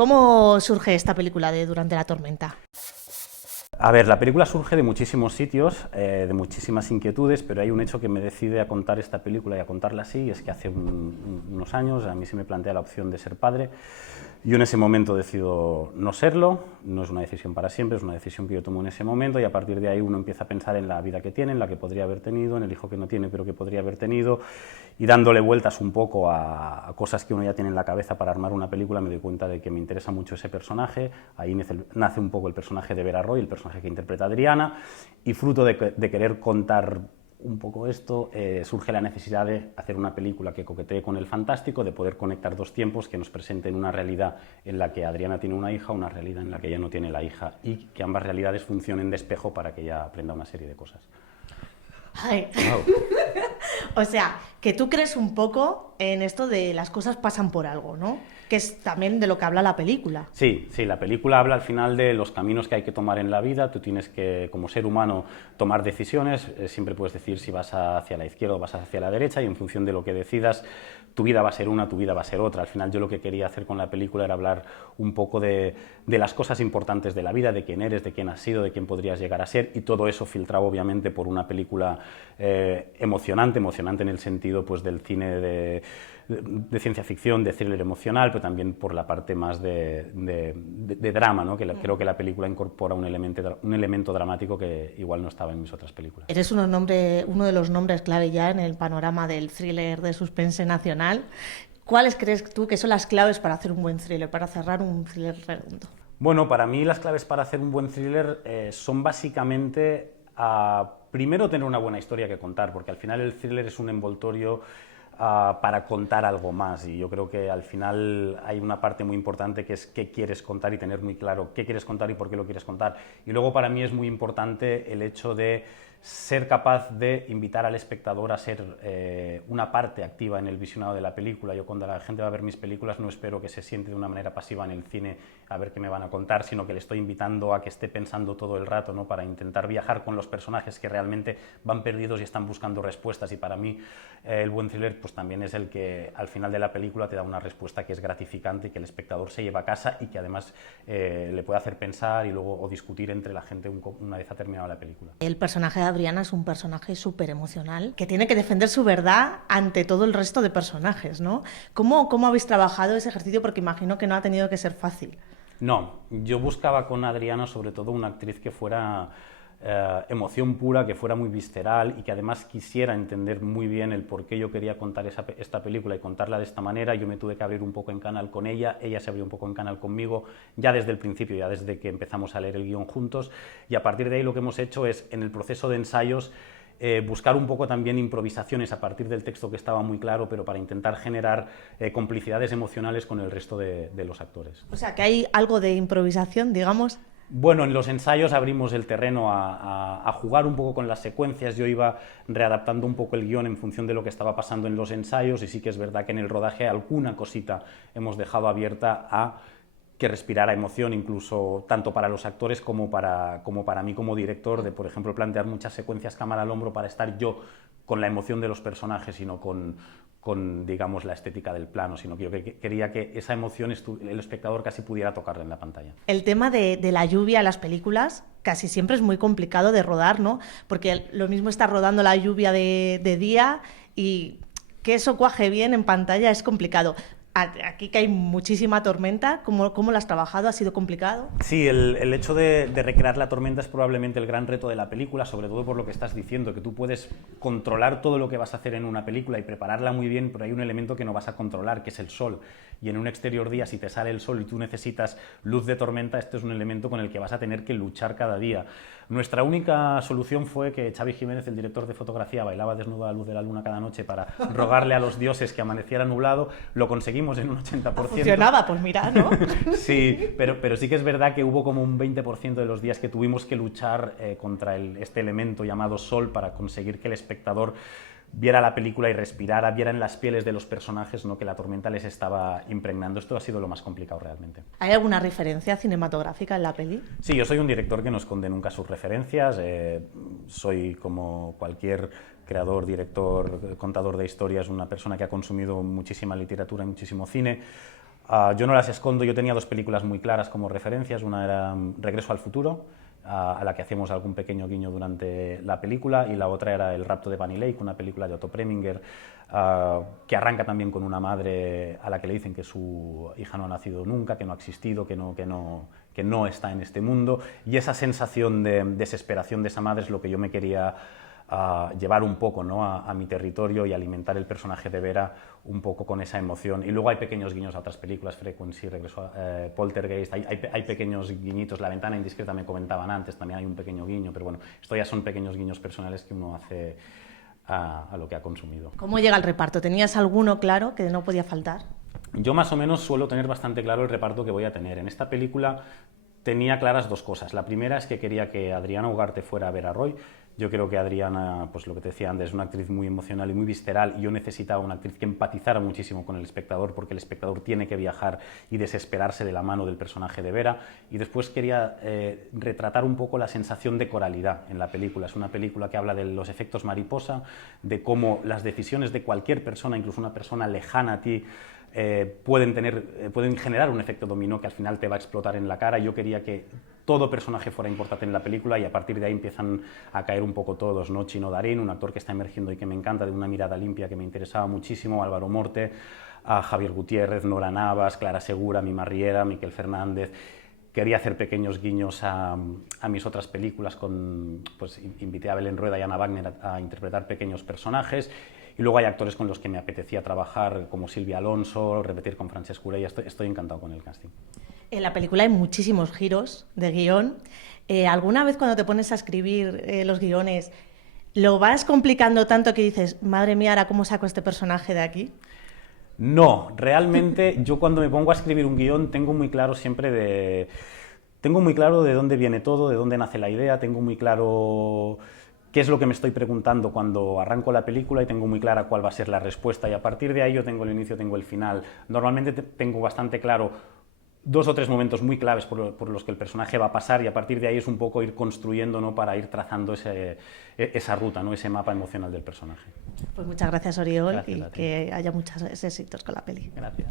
¿Cómo surge esta película de Durante la tormenta? A ver, la película surge de muchísimos sitios, de muchísimas inquietudes, pero hay un hecho que me decide a contar esta película y a contarla así, y es que hace unos años a mí se me plantea la opción de ser padre. Yo en ese momento decido no serlo, no es una decisión para siempre, es una decisión que yo tomo en ese momento, y a partir de ahí uno empieza a pensar en la vida que tiene, en la que podría haber tenido, en el hijo que no tiene pero que podría haber tenido, y dándole vueltas un poco a cosas que uno ya tiene en la cabeza para armar una película, me doy cuenta de que me interesa mucho ese personaje. Ahí nace un poco el personaje de Vera Roy, el personaje que interpreta a Adriana, y fruto de querer contar un poco esto, surge la necesidad de hacer una película que coquetee con el fantástico, de poder conectar dos tiempos que nos presenten una realidad en la que Adriana tiene una hija, una realidad en la que ella no tiene la hija, y que ambas realidades funcionen de espejo para que ella aprenda una serie de cosas. Ay. Wow. O sea, que tú crees un poco en esto de las cosas pasan por algo, ¿no? Que es también de lo que habla la película. Sí, la película habla al final de los caminos que hay que tomar en la vida. Tú tienes que, como ser humano, tomar decisiones. Siempre puedes decir si vas hacia la izquierda o vas hacia la derecha, y en función de lo que decidas, tu vida va a ser una, tu vida va a ser otra. Al final yo lo que quería hacer con la película era hablar un poco de las cosas importantes de la vida, de quién eres, de quién has sido, de quién podrías llegar a ser, y todo eso filtrado obviamente por una película emocionante en el sentido pues del cine de ciencia ficción, de thriller emocional, pero también por la parte más de drama, ¿no? Creo que la película incorpora un elemento dramático que igual no estaba en mis otras películas. Eres uno de los nombres clave ya en el panorama del thriller de suspense nacional. ¿Cuáles crees tú que son las claves para hacer un buen thriller, para cerrar un thriller redondo? Bueno, para mí las claves para hacer un buen thriller son básicamente, primero, tener una buena historia que contar, porque al final el thriller es un envoltorio para contar algo más, y yo creo que al final hay una parte muy importante que es qué quieres contar y tener muy claro qué quieres contar y por qué lo quieres contar. Y luego para mí es muy importante el hecho de ser capaz de invitar al espectador a ser una parte activa en el visionado de la película. Yo cuando la gente va a ver mis películas no espero que se siente de una manera pasiva en el cine a ver qué me van a contar, sino que le estoy invitando a que esté pensando todo el rato, ¿no? Para intentar viajar con los personajes que realmente van perdidos y están buscando respuestas. Y para mí el buen thriller pues también es el que al final de la película te da una respuesta que es gratificante y que el espectador se lleva a casa, y que además le puede hacer pensar y luego o discutir entre la gente una vez ha terminado la película. El personaje de Adriana es un personaje súper emocional que tiene que defender su verdad ante todo el resto de personajes, ¿no? ¿Cómo habéis trabajado ese ejercicio? Porque imagino que no ha tenido que ser fácil. No, yo buscaba con Adriana sobre todo una actriz que fuera emoción pura, que fuera muy visceral y que además quisiera entender muy bien el por qué yo quería contar esta película y contarla de esta manera. Yo me tuve que abrir un poco en canal con ella se abrió un poco en canal conmigo ya desde el principio, ya desde que empezamos a leer el guión juntos, y a partir de ahí lo que hemos hecho es, en el proceso de ensayos, buscar un poco también improvisaciones a partir del texto que estaba muy claro, pero para intentar generar complicidades emocionales con el resto de los actores. O sea, que hay algo de improvisación, digamos. Bueno, en los ensayos abrimos el terreno a jugar un poco con las secuencias. Yo iba readaptando un poco el guión en función de lo que estaba pasando en los ensayos, y sí que es verdad que en el rodaje alguna cosita hemos dejado abierta a que respirara emoción, incluso tanto para los actores como para mí como director, de, por ejemplo, plantear muchas secuencias cámara al hombro para estar yo con la emoción de los personajes y no con digamos, la estética del plano, sino que yo quería que esa emoción el espectador casi pudiera tocarla en la pantalla. El tema de la lluvia en las películas casi siempre es muy complicado de rodar, ¿no? Porque lo mismo está rodando la lluvia de día, y que eso cuaje bien en pantalla es complicado. Aquí que hay muchísima tormenta, ¿cómo lo has trabajado? ¿Ha sido complicado? Sí, el hecho de recrear la tormenta es probablemente el gran reto de la película, sobre todo por lo que estás diciendo, que tú puedes controlar todo lo que vas a hacer en una película y prepararla muy bien, pero hay un elemento que no vas a controlar, que es el sol. Y en un exterior día, si te sale el sol y tú necesitas luz de tormenta, este es un elemento con el que vas a tener que luchar cada día. Nuestra única solución fue que Xavi Jiménez, el director de fotografía, bailaba desnudo a la luz de la luna cada noche para rogarle a los dioses que amaneciera nublado. Lo conseguimos en un 80%. Funcionaba, pues mira, ¿no? Sí, pero sí que es verdad que hubo como un 20% de los días que tuvimos que luchar contra este elemento llamado sol para conseguir que el espectador viera la película y respirara, viera en las pieles de los personajes, ¿no?, que la tormenta les estaba impregnando. Esto ha sido lo más complicado realmente. ¿Hay alguna referencia cinematográfica en la peli? Sí, yo soy un director que no esconde nunca sus referencias. Soy, como cualquier creador, director, contador de historias, una persona que ha consumido muchísima literatura y muchísimo cine. Yo no las escondo, yo tenía dos películas muy claras como referencias, una era Regreso al futuro, a la que hacemos algún pequeño guiño durante la película, y la otra era El rapto de Bunny Lake, una película de Otto Preminger, que arranca también con una madre a la que le dicen que su hija no ha nacido nunca, que no ha existido, que no está en este mundo, y esa sensación de desesperación de esa madre es lo que yo me quería llevar un poco, ¿no?, a mi territorio y alimentar el personaje de Vera un poco con esa emoción. Y luego hay pequeños guiños a otras películas, Frequency, Poltergeist, hay pequeños guiñitos, La ventana indiscreta me comentaban antes, también hay un pequeño guiño, pero bueno, esto ya son pequeños guiños personales que uno hace a lo que ha consumido. ¿Cómo llega el reparto? ¿Tenías alguno claro que no podía faltar? Yo más o menos suelo tener bastante claro el reparto que voy a tener. En esta película tenía claras dos cosas. La primera es que quería que Adriana Ugarte fuera Vera Roy. Yo creo que Adriana, pues lo que te decía antes, es una actriz muy emocional y muy visceral, y yo necesitaba una actriz que empatizara muchísimo con el espectador, porque el espectador tiene que viajar y desesperarse de la mano del personaje de Vera. Y después quería retratar un poco la sensación de coralidad en la película. Es una película que habla de los efectos mariposa, de cómo las decisiones de cualquier persona, incluso una persona lejana a ti, pueden generar un efecto dominó que al final te va a explotar en la cara. Yo quería que todo personaje fuera importante en la película, y a partir de ahí empiezan a caer un poco todos, ¿no? Chino Darín, un actor que está emergiendo y que me encanta, de una mirada limpia que me interesaba muchísimo, Álvaro Morte, a Javier Gutiérrez, Nora Navas, Clara Segura, Mima Riera, Miquel Fernández. Quería hacer pequeños guiños a mis otras películas, pues invité a Belén Rueda y Ana Wagner a interpretar pequeños personajes. Y luego hay actores con los que me apetecía trabajar, como Silvia Alonso, repetir con Francesc Urey. Estoy encantado con el casting. En la película hay muchísimos giros de guión. ¿Alguna vez cuando te pones a escribir los guiones, lo vas complicando tanto que dices, madre mía, ¿ahora cómo saco este personaje de aquí? No, realmente yo cuando me pongo a escribir un guión tengo muy claro de dónde viene todo, de dónde nace la idea, tengo muy claro qué es lo que me estoy preguntando cuando arranco la película, y tengo muy clara cuál va a ser la respuesta, y a partir de ahí yo tengo el inicio, tengo el final. Normalmente tengo bastante claro 2 o 3 momentos muy claves por los que el personaje va a pasar, y a partir de ahí es un poco ir construyendo, ¿no?, para ir trazando esa ruta, ¿no?, ese mapa emocional del personaje. Pues muchas gracias, Oriol, Gracias y que haya muchos éxitos con la peli. Gracias.